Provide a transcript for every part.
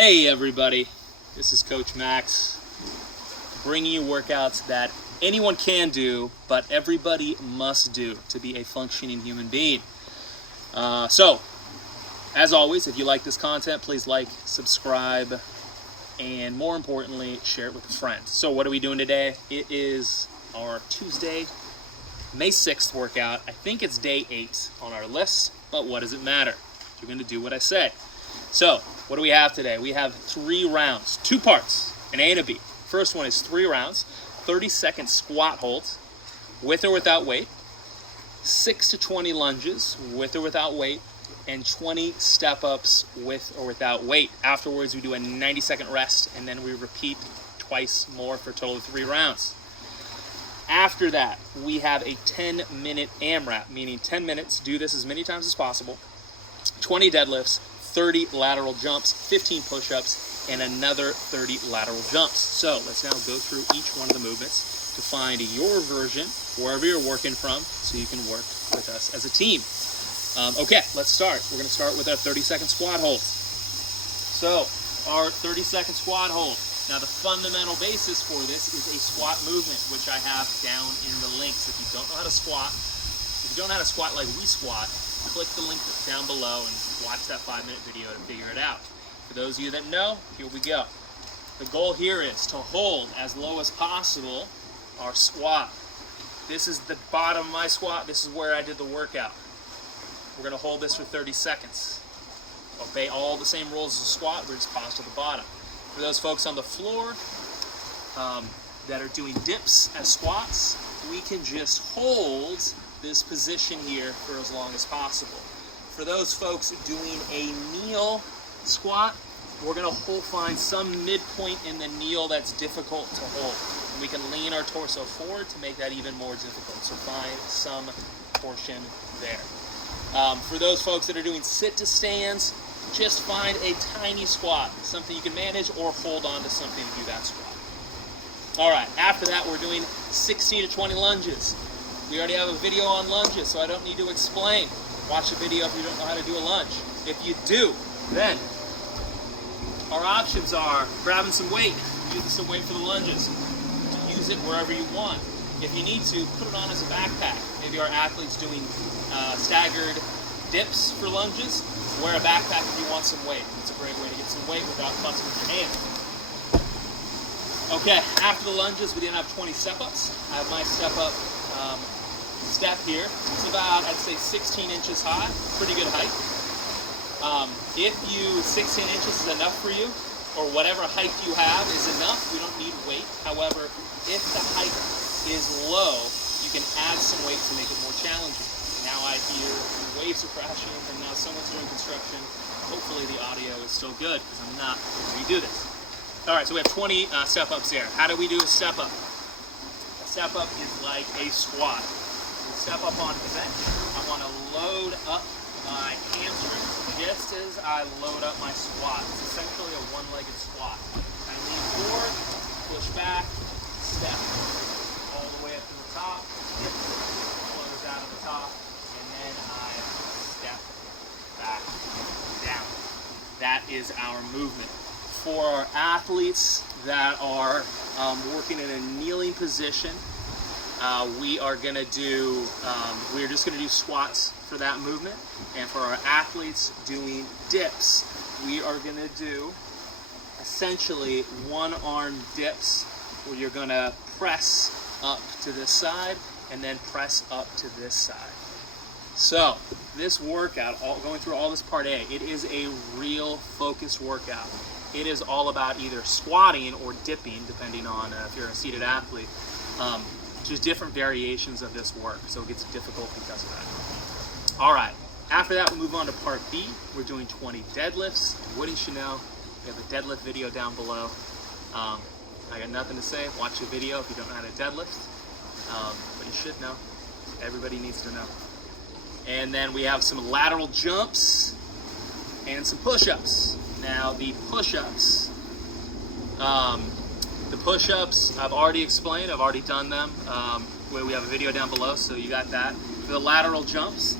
Hey everybody, this is Coach Max, bringing you workouts that anyone can do, but everybody must do to be a functioning human being. So, as always, if you like this content, please like, subscribe, and more importantly, share it with a friend. So what are we doing today? It is our Tuesday, May 6th workout. I think it's day 8 on our list, but what does it matter? You're going to do what I say. So, what do we have today? We have 3 rounds, 2 parts, an A and a B. First one is 3 rounds, 30-second squat holds, with or without weight, 6 to 20 lunges, with or without weight, and 20 step-ups with or without weight. Afterwards, we do a 90-second rest, and then we repeat twice more for a total of 3 rounds. After that, we have a 10-minute AMRAP, meaning 10 minutes, do this as many times as possible, 20 deadlifts, 30 lateral jumps, 15 push-ups, and another 30 lateral jumps. So let's now go through each one of the movements to find your version, wherever you're working from, so you can work with us as a team. Okay, let's start. We're going to start with our 30-second squat holds. So our 30-second squat hold. Now the fundamental basis for this is a squat movement, which I have down in the links. If you don't know how to squat, like we squat, click the link down below and watch that 5-minute video to figure it out. For those of you that know, here we go. The goal here is to hold as low as possible our squat. This is the bottom of my squat. This is where I did the workout. We're going to hold this for 30 seconds. Obey all the same rules as a squat. We're just pause to the bottom. For those folks on the floor that are doing dips as squats, we can just hold this position here for as long as possible. For those folks doing a kneel squat, we're going to find some midpoint in the kneel that's difficult to hold. And we can lean our torso forward to make that even more difficult. So find some portion there. For those folks that are doing sit to stands, just find a tiny squat, something you can manage, or hold on to something to do that squat. All right, after that we're doing 16 to 20 lunges. We already have a video on lunges, so I don't need to explain. Watch a video if you don't know how to do a lunge. If you do, then our options are grabbing some weight, using some weight for the lunges. Use it wherever you want. If you need to, put it on as a backpack. Maybe our athletes doing staggered dips for lunges, wear a backpack if you want some weight. It's a great way to get some weight without fussing with your hands. Okay, after the lunges, we then have 20 step-ups. I have my step-up step here. It's about, I'd say, 16 inches high. Pretty good height. If 16 inches is enough for you, or whatever height you have is enough, we don't need weight. However, if the height is low, you can add some weight to make it more challenging. Now I hear waves are crashing, and now someone's doing construction. Hopefully the audio is still good, because I'm not going to redo this. All right, so we have 20 step-ups here. How do we do a step-up? A step-up is like a squat. Step up onto the bench. I want to load up my hamstrings just as I load up my squat. It's essentially a one-legged squat. I lean forward, push back, step all the way up to the top, hip flows out of the top, and then I step back down. That is our movement. For our athletes that are working in a kneeling position, we're just going to do squats for that movement. And for our athletes doing dips, we are going to do essentially one-arm dips where you're going to press up to this side and then press up to this side. So this workout, going through all this part A, it is a real focused workout. It is all about either squatting or dipping, depending on if you're a seated athlete. Just different variations of this work, so it gets difficult because of that. All right, after that we move on to part B. We're doing 20 deadlifts. What you should know, we have a deadlift video down below. I got nothing to say. Watch the video if you don't know how to deadlift, but you should know. Everybody needs to know. And then we have some lateral jumps and some push-ups. Now the push-ups, I've already explained, I've already done them. We have a video down below, so you got that. For the lateral jumps,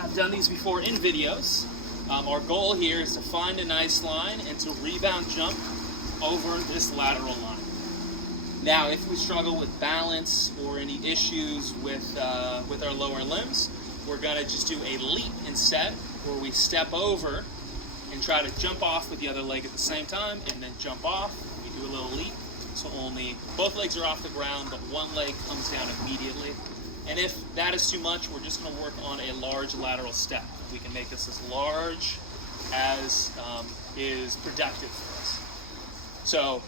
I've done these before in videos. Our goal here is to find a nice line and to rebound jump over this lateral line. Now, if we struggle with balance or any issues with our lower limbs, we're gonna just do a leap instead, where we step over and try to jump off with the other leg at the same time, and then jump off. We do a little leap, so only both legs are off the ground, but one leg comes down immediately. And if that is too much, we're just gonna work on a large lateral step. We can make this as large as is productive for us. So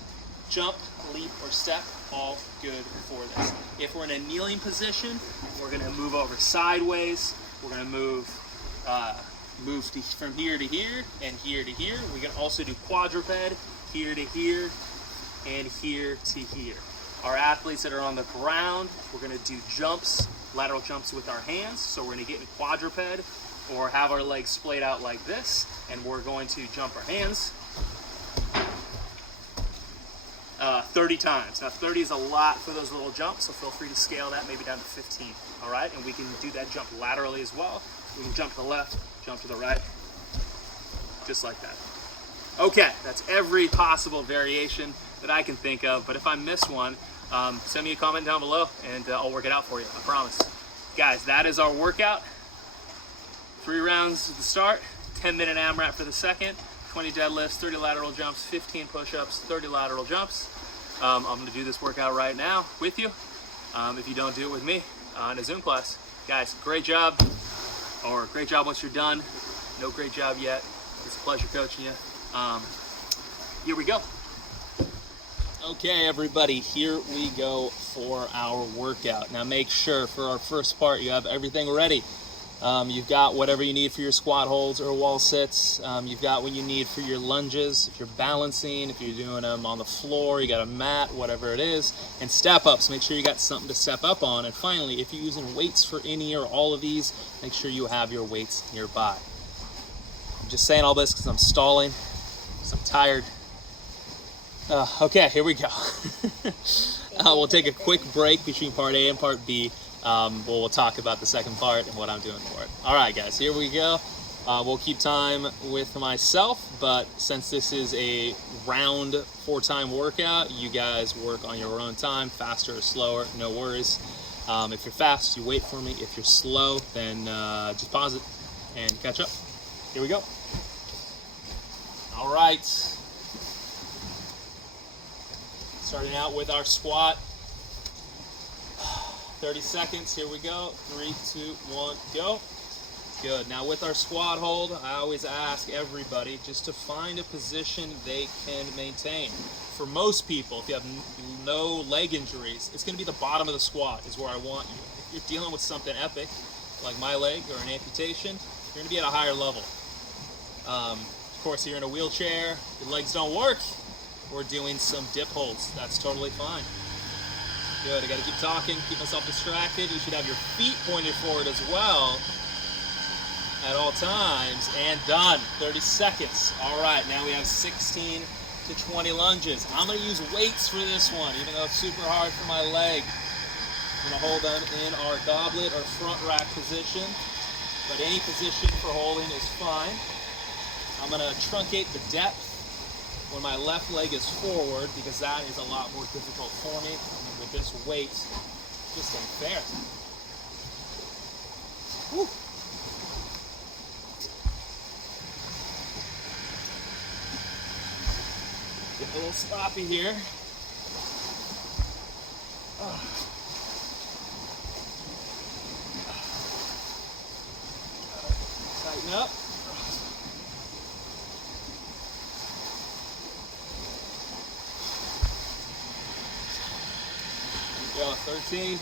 jump, leap, or step, all good for this. If we're in a kneeling position, we're gonna move over sideways. We're gonna move from here to here and here to here. We can also do quadruped, here to here and here to here. Our athletes that are on the ground, we're gonna do jumps, lateral jumps with our hands. So we're gonna get in quadruped or have our legs splayed out like this, and we're going to jump our hands 30 times. Now 30 is a lot for those little jumps, so feel free to scale that maybe down to 15, all right? And we can do that jump laterally as well. We can jump to the left, jump to the right, just like that. Okay, that's every possible variation that I can think of, but if I miss one, send me a comment down below and I'll work it out for you, I promise. Guys, that is our workout. 3 rounds at the start, 10-minute AMRAP for the second, 20 deadlifts, 30 lateral jumps, 15 push-ups, 30 lateral jumps. I'm gonna do this workout right now with you. If you don't do it with me in a Zoom class. Guys, great job, or great job once you're done. No great job yet. It's a pleasure coaching you. Here we go. Okay, everybody, here we go for our workout. Now make sure for our first part you have everything ready. You've got whatever you need for your squat holds or wall sits. You've got what you need for your lunges, if you're balancing, if you're doing them on the floor, you got a mat, whatever it is. And step ups, make sure you got something to step up on. And finally, if you're using weights for any or all of these, make sure you have your weights nearby. I'm just saying all this because I'm stalling, because I'm tired. Okay, here we go. We'll take a quick break between part A and part B. We'll talk about the second part and what I'm doing for it. All right, guys, here we go. We'll keep time with myself, but since this is a round 4-time workout, you guys work on your own time, faster or slower, no worries. If you're fast, you wait for me. If you're slow, then just pause it and catch up. Here we go. All right. Starting out with our squat. 30 seconds, here we go. 3, 2, 1, go. Good. Now with our squat hold, I always ask everybody just to find a position they can maintain. For most people, if you have no leg injuries, it's going to be the bottom of the squat is where I want you. If you're dealing with something epic, like my leg or an amputation, you're going to be at a higher level. Of course, if you're in a wheelchair, your legs don't work, we're doing some dip holds. That's totally fine. Good, I gotta keep talking, keep myself distracted. You should have your feet pointed forward as well at all times. And done, 30 seconds. All right, now we have 16 to 20 lunges. I'm gonna use weights for this one, even though it's super hard for my leg. I'm gonna hold them in our goblet or front rack position, but any position for holding is fine. I'm gonna truncate the depth when my left leg is forward, because that is a lot more difficult for me. And with this weight, just unfair. Woo. Get a little sloppy here. Tighten up. Go, 13,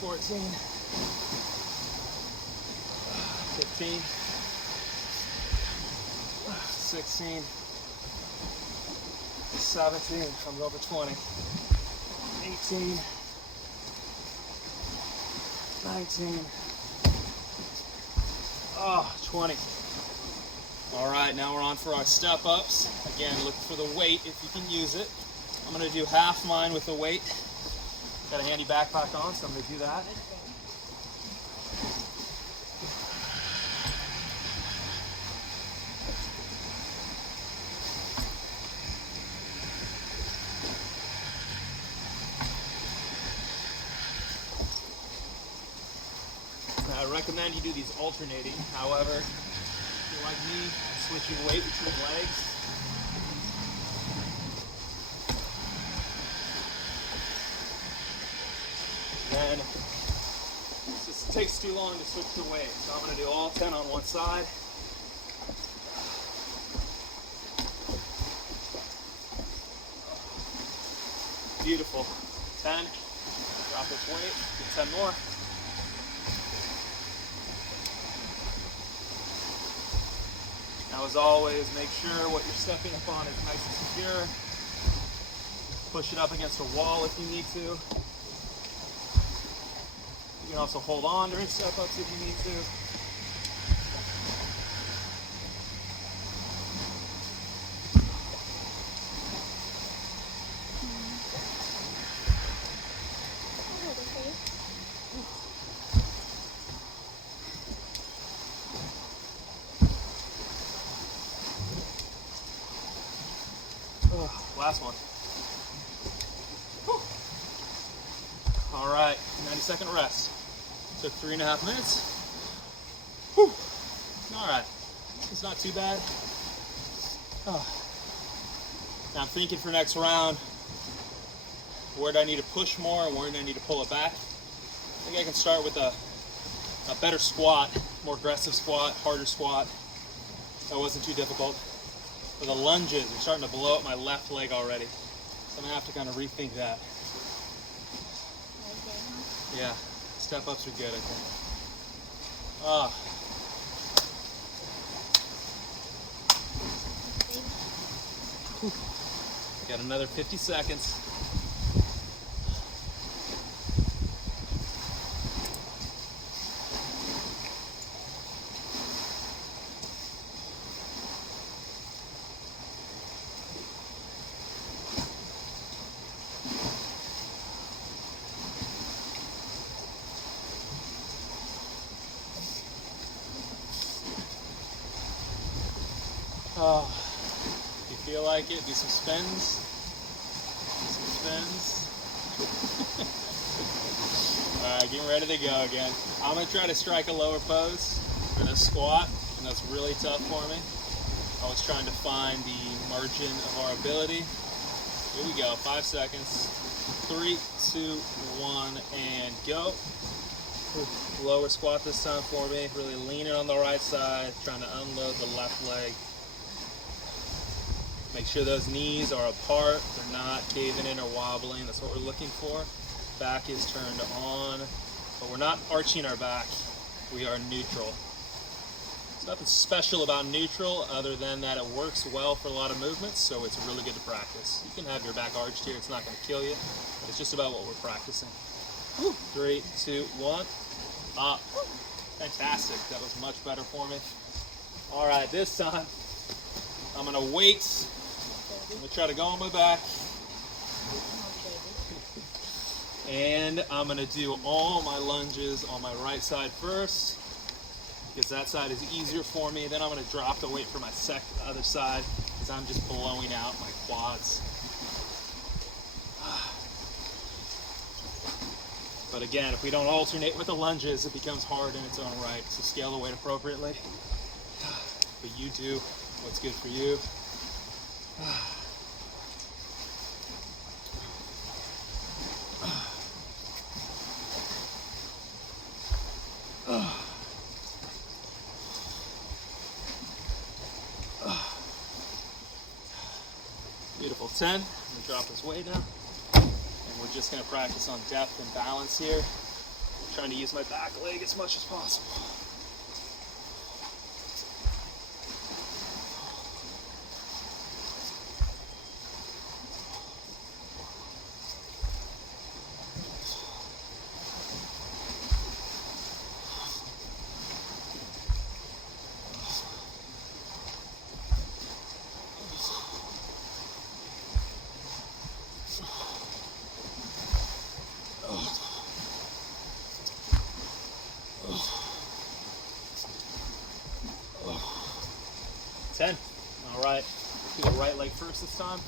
14, 15, 16, 17, comes over 20, 18, 19, 20. All right, now we're on for our step ups. Again, look for the weight if you can use it. I'm going to do half mine with the weight. Got a handy backpack on, so I'm going to do that. recommend you do these alternating. However, if you're like me, switching weight between legs. Then it just takes too long to switch the weight. So I'm going to do all 10 on one side. Beautiful. 10. Drop this weight. Do 10 more. Now, as always, make sure what you're stepping up on is nice and secure. Push it up against a wall if you need to. You can also hold on during step-ups if you need to. Last one. Whew. All right, 90-second rest. Took 3.5 minutes. Whew. All right, it's not too bad. Oh. Now I'm thinking for next round, where do I need to push more and where do I need to pull it back? I think I can start with a better squat, more aggressive squat, harder squat. That wasn't too difficult. For the lunges, I'm starting to blow up my left leg already. So I'm gonna have to kind of rethink that. Yeah, step ups are good, I think. Got another 50 seconds. If you feel like it, do some spins. Alright, getting ready to go again. I'm going to try to strike a lower pose for this squat, and that's really tough for me. I was trying to find the margin of our ability. Here we go, 5 seconds. 3, 2, 1, and go. Lower squat this time for me. Really leaning on the right side, trying to unload the left leg. Make sure those knees are apart, they're not caving in or wobbling. That's what we're looking for. Back is turned on, but we're not arching our back. We are neutral. There's nothing special about neutral other than that it works well for a lot of movements, so it's really good to practice. You can have your back arched here, it's not going to kill you, but it's just about what we're practicing. 3, 2, 1, up. Fantastic, that was much better for me. All right, this time, I'm going to wait. I'm going to try to go on my back. And I'm going to do all my lunges on my right side first, because that side is easier for me. Then I'm going to drop the weight for my other side, because I'm just blowing out my quads. But again, if we don't alternate with the lunges, it becomes hard in its own right. So scale the weight appropriately. But you do what's good for you. Beautiful. 10. I'm going to drop this weight now. And we're just going to practice on depth and balance here. Trying to use my back leg as much as possible. All right, do the right leg first this time.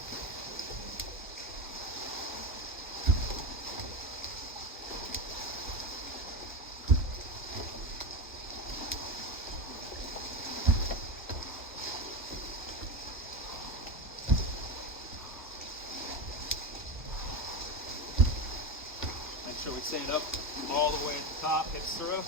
stand up all the way at the top, hips through.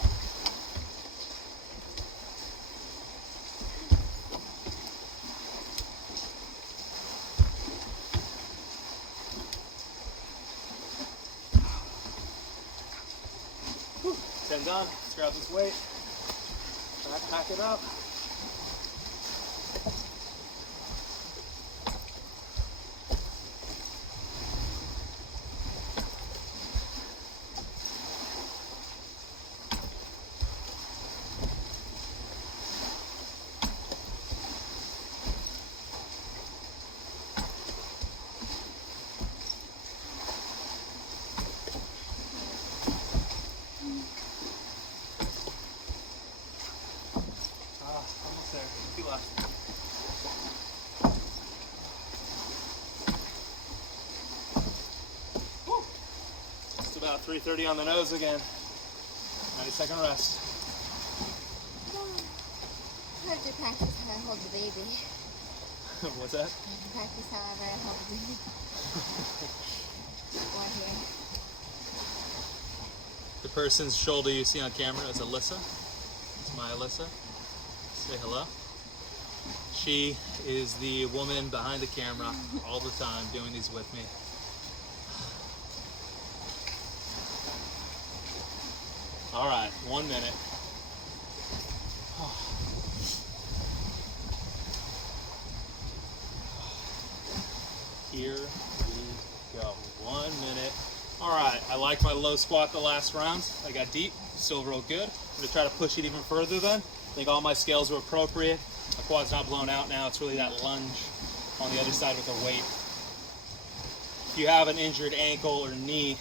Whew. 10 done. Let's grab this weight. Backpack it up. Just about 3:30 on the nose again. 90-second rest. How do you practice how I hold the baby? What's that? How do you practice however I hold the baby? One here. The person's shoulder you see on camera is Alyssa. It's my Alyssa. Say hello. She is the woman behind the camera all the time doing these with me. All right, 1 minute. Here we go, 1 minute. All right, I liked my low squat the last round. I got deep, still real good. I'm gonna try to push it even further then. I think all my scales were appropriate. My quad's not blown out now. It's really that lunge on the other side with the weight. If you have an injured ankle or knee,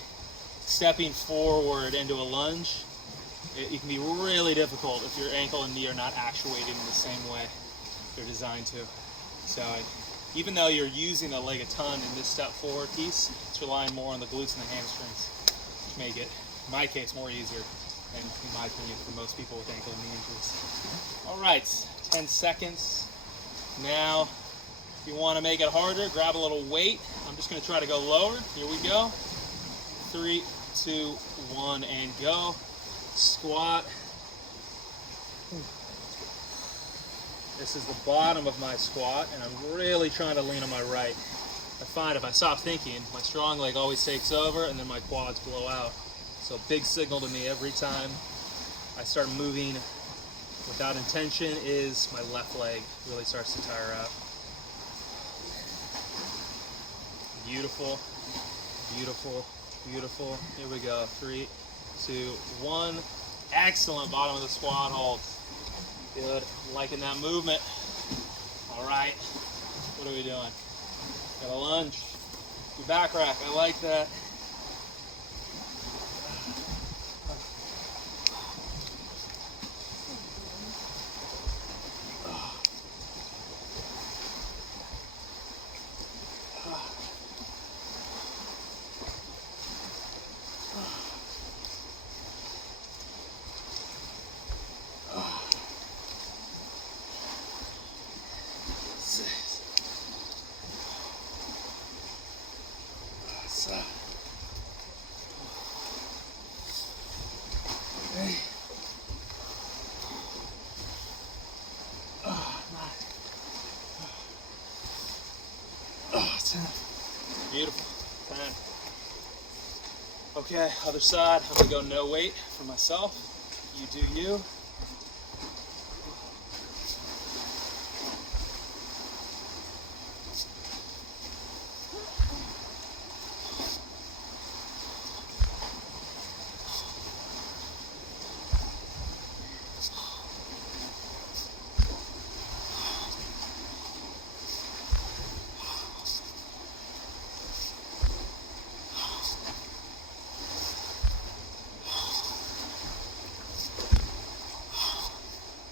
stepping forward into a lunge, it can be really difficult if your ankle and knee are not actuated in the same way they're designed to. So even though you're using the leg a ton in this step forward piece, it's relying more on the glutes and the hamstrings, which make it, in my case, more easier, and in my opinion, for most people with ankle and knee injuries. All right, 10 seconds. Now, if you want to make it harder, grab a little weight. I'm just going to try to go lower. Here we go. 3, 2, 1, and go. Squat. This is the bottom of my squat, and I'm really trying to lean on my right. I find if I stop thinking, my strong leg always takes over, and then my quads blow out. So a big signal to me every time I start moving without intention is my left leg really starts to tire out. Beautiful, beautiful, beautiful. Here we go. 3, 2, 1. Excellent bottom of the squat hold. Good. I'm liking that movement. All right. What are we doing? Got a lunge. Do back rack. I like that. Beautiful. 10. Okay, other side. I'm gonna go no weight for myself. You do you.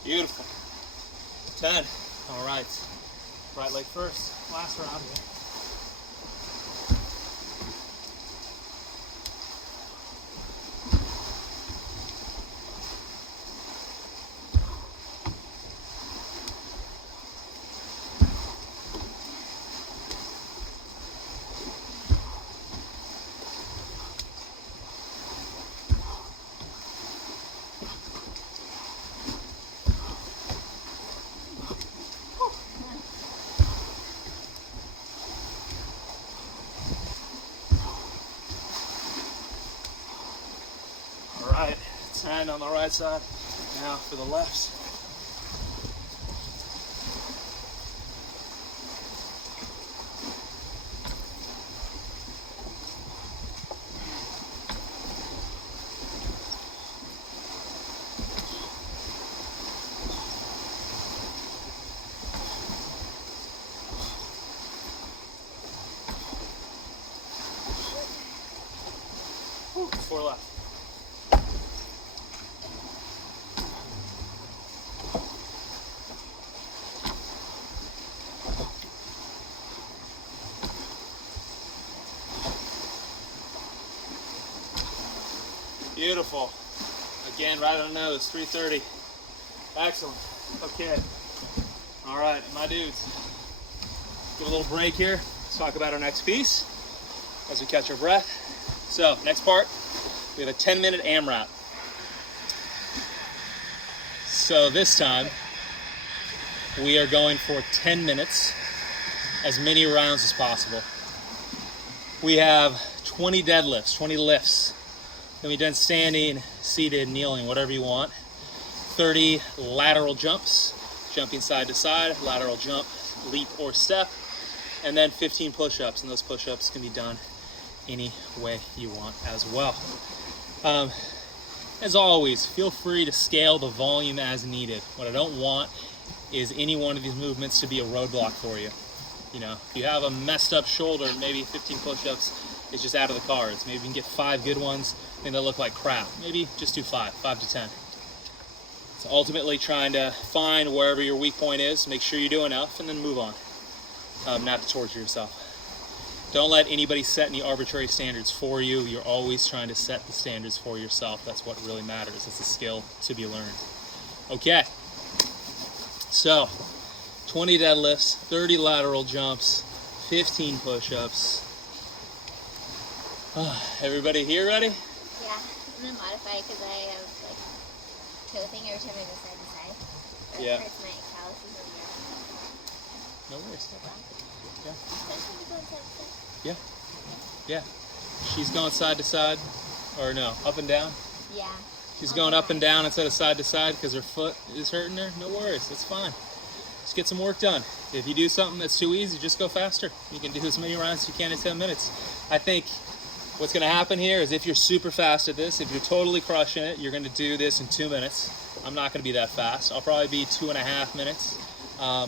Beautiful. 10. All right. Right leg first. Last round here. 10 on the right side. Now for the left. Whew, 4 left. Beautiful. Again, right on the nose, 330. Excellent. Okay. All right, my dudes. Give a little break here. Let's talk about our next piece as we catch our breath. So, next part, we have a 10-minute AMRAP. So this time, we are going for 10 minutes, as many rounds as possible. We have 20 deadlifts, 20 lifts. Can be done standing, seated, kneeling, whatever you want. 30 lateral jumps, jumping side to side, lateral jump, leap or step, and then 15 push-ups, and those push-ups can be done any way you want as well. As always, feel free to scale the volume as needed. What I don't want is any one of these movements to be a roadblock for you. You know, if you have a messed up shoulder, maybe 15 push-ups is just out of the cards. Maybe you can get 5 good ones and they'll look like crap. Maybe just do 5 to 10. So ultimately trying to find wherever your weak point is, make sure you do enough, and then move on. Not to torture yourself. Don't let anybody set any arbitrary standards for you. You're always trying to set the standards for yourself. That's what really matters. It's a skill to be learned. Okay. So, 20 deadlifts, 30 lateral jumps, 15 push-ups. Everybody here ready? Yeah, I'm gonna modify it because I have like tilting every time I go side to side. That Yeah. hurts my calluses over here. No worries. Yeah. Especially when you go side to side. Yeah. Yeah. She's going side to side, or no, up and down. Yeah. She's going up and down instead of side to side because her foot is hurting her. No worries, that's fine. Just get some work done. If you do something that's too easy, just go faster. You can do as many rounds as you can in 10 minutes. I think what's going to happen here is if you're super fast at this, if you're totally crushing it, you're going to do this in 2 minutes. I'm not going to be that fast. I'll probably be 2.5 minutes,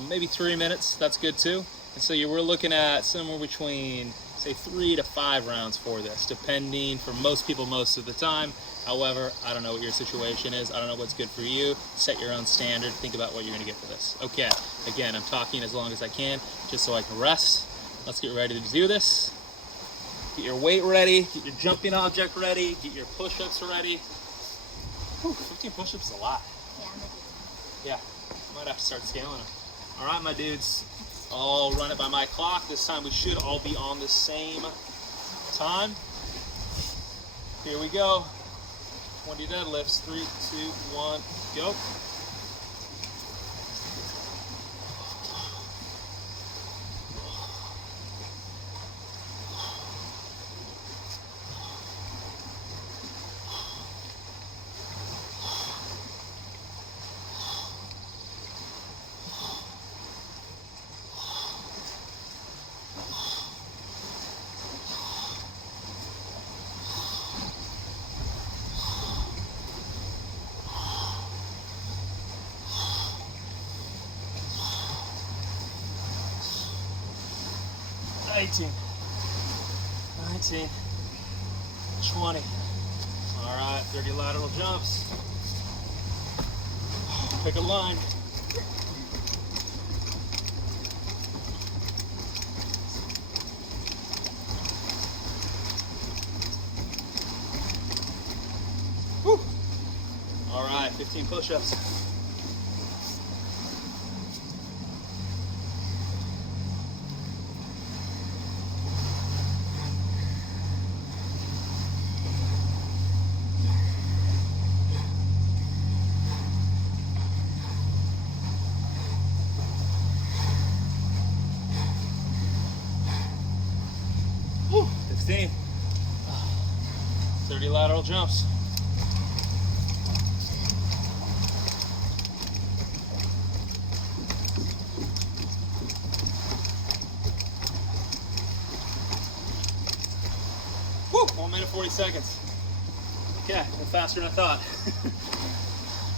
maybe 3 minutes. That's good too. And so we're looking at somewhere between, say, 3 to 5 rounds for this, depending for most people most of the time. However, I don't know what your situation is. I don't know what's good for you. Set your own standard. Think about what you're going to get for this. Okay, again, I'm talking as long as I can, just so I can rest. Let's get ready to do this. Get your weight ready. Get your jumping object ready. Get your push-ups ready. Whew, 15 push-ups is a lot. Yeah, I'm gonna do Yeah, might have to start scaling them. All right, my dudes. I'll run it by my clock. This time we should all be on the same time. Here we go. 20 deadlifts. 3, 2, 1, go. Eighteen, 19, 20. All right, 30 lateral jumps. Pick a line. Whew. All right, 15 push-ups. Whew, 16. 30 lateral jumps. minute 40 seconds. Okay, a little faster than I thought.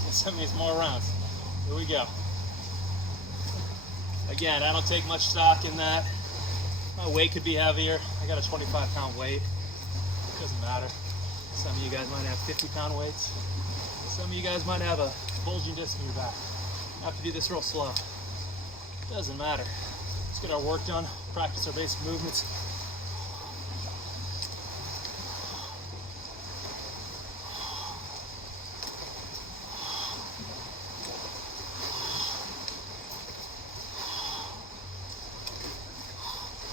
Some of these more rounds. Here we go. Again, I don't take much stock in that. My weight could be heavier. I got a 25-pound weight. Doesn't matter. Some of you guys might have 50-pound weights. Some of you guys might have a bulging disc in your back. I have to do this real slow. Doesn't matter. Let's get our work done, practice our basic movements.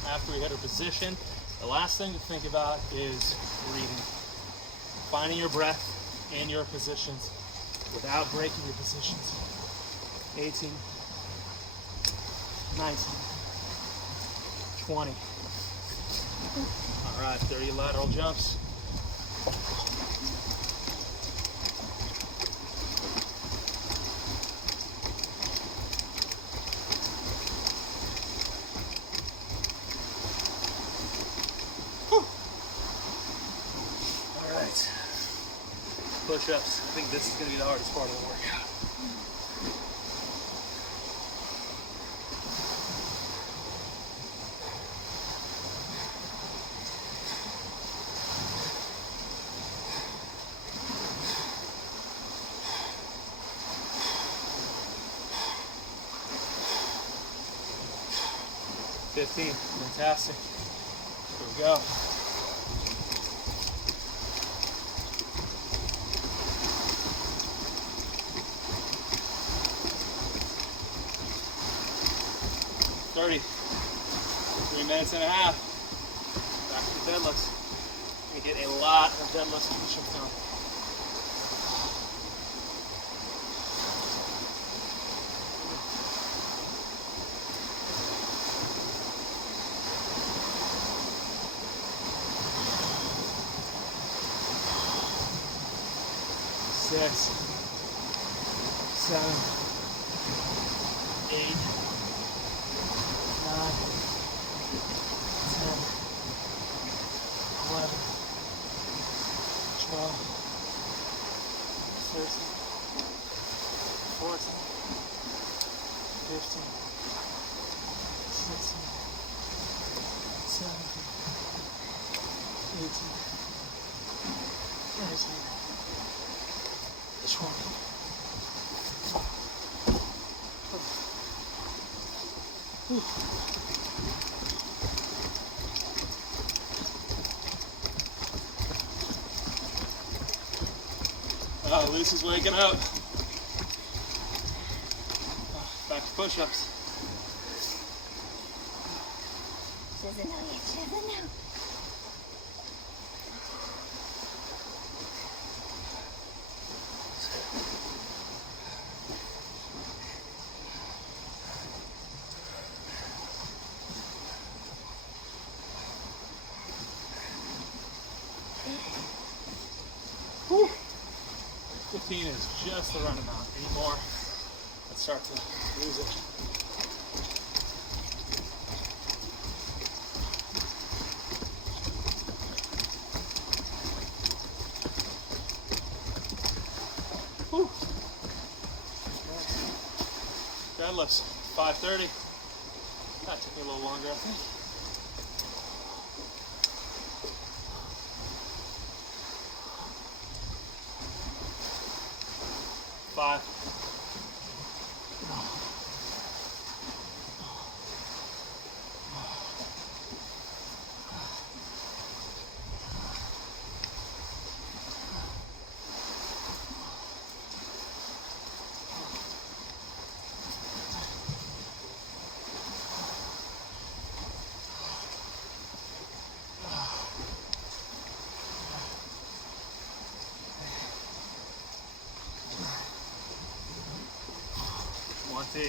After we hit our position, the last thing to think about is breathing. Finding your breath in your positions without breaking your positions. 18, 19, 20. All right, 30 lateral jumps. Push-ups. I think this is going to be the hardest part of the workout. Fantastic. Here we go. Three minutes and a half. Back to the deadlifts. We get a lot of deadlifts and push-ups done. Six, 7, 8, 9, 10, 11, 12, 13, 14, 15, 16, 17, 18, 19, 20. Oh, Lucy's waking up. Back to push-ups. She doesn't know yet. She doesn't know. Whew. 15 is just the right amount. Any more, let's start to lose it. Whew. Deadlifts, 5:30. That took me a little longer, I think. 5. Monty.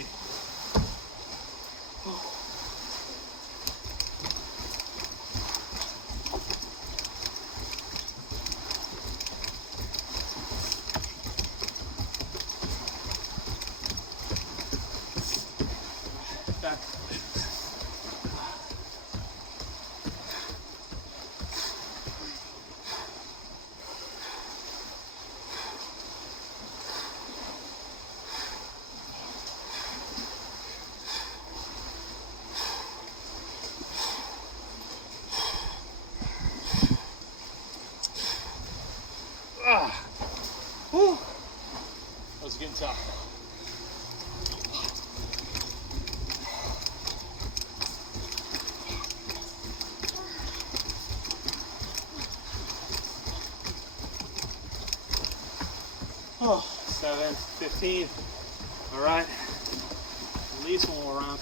Back. 15. All right. At least one more round.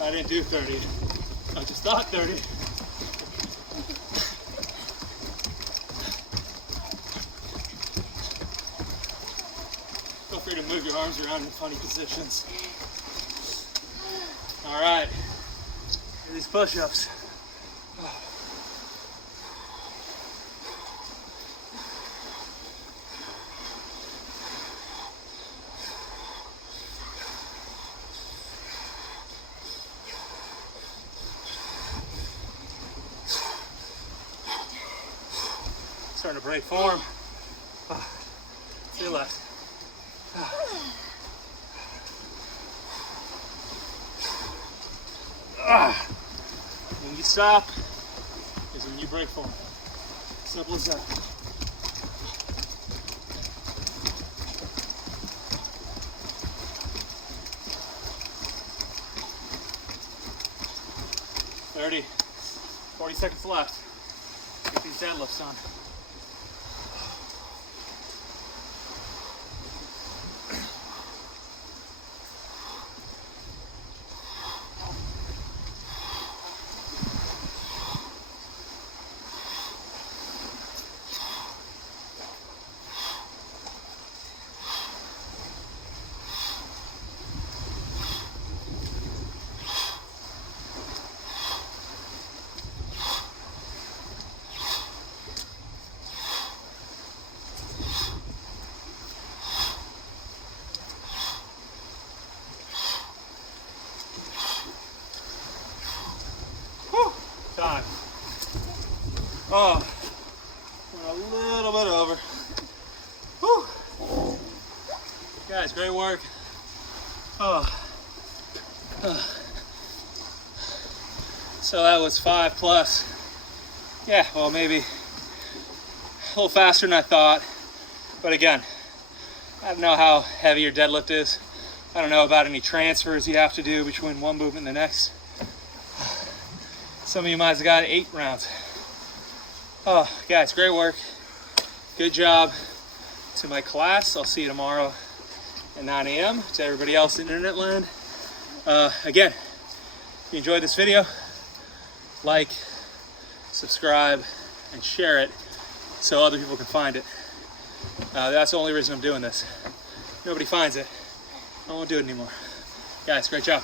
I didn't do 30. I just thought 30. Feel free to move your arms around in funny positions. All right, these push-ups. Starting to break form. See you left. When you stop is when you break form. Simple as that. "30, 40 seconds left. Get these deadlifts on. Time. Oh, we're a little bit over. Whew. Guys, great work. So that was 5 plus. Yeah, well, maybe a little faster than I thought. But again, I don't know how heavy your deadlift is. I don't know about any transfers you have to do between one movement and the next. Some of you might have got 8 rounds. Oh, guys, great work. Good job. To my class, I'll see you tomorrow at 9 a.m. To everybody else in internet land. Again, if you enjoyed this video, like, subscribe, and share it so other people can find it. That's the only reason I'm doing this. Nobody finds it, I won't do it anymore. Guys, great job.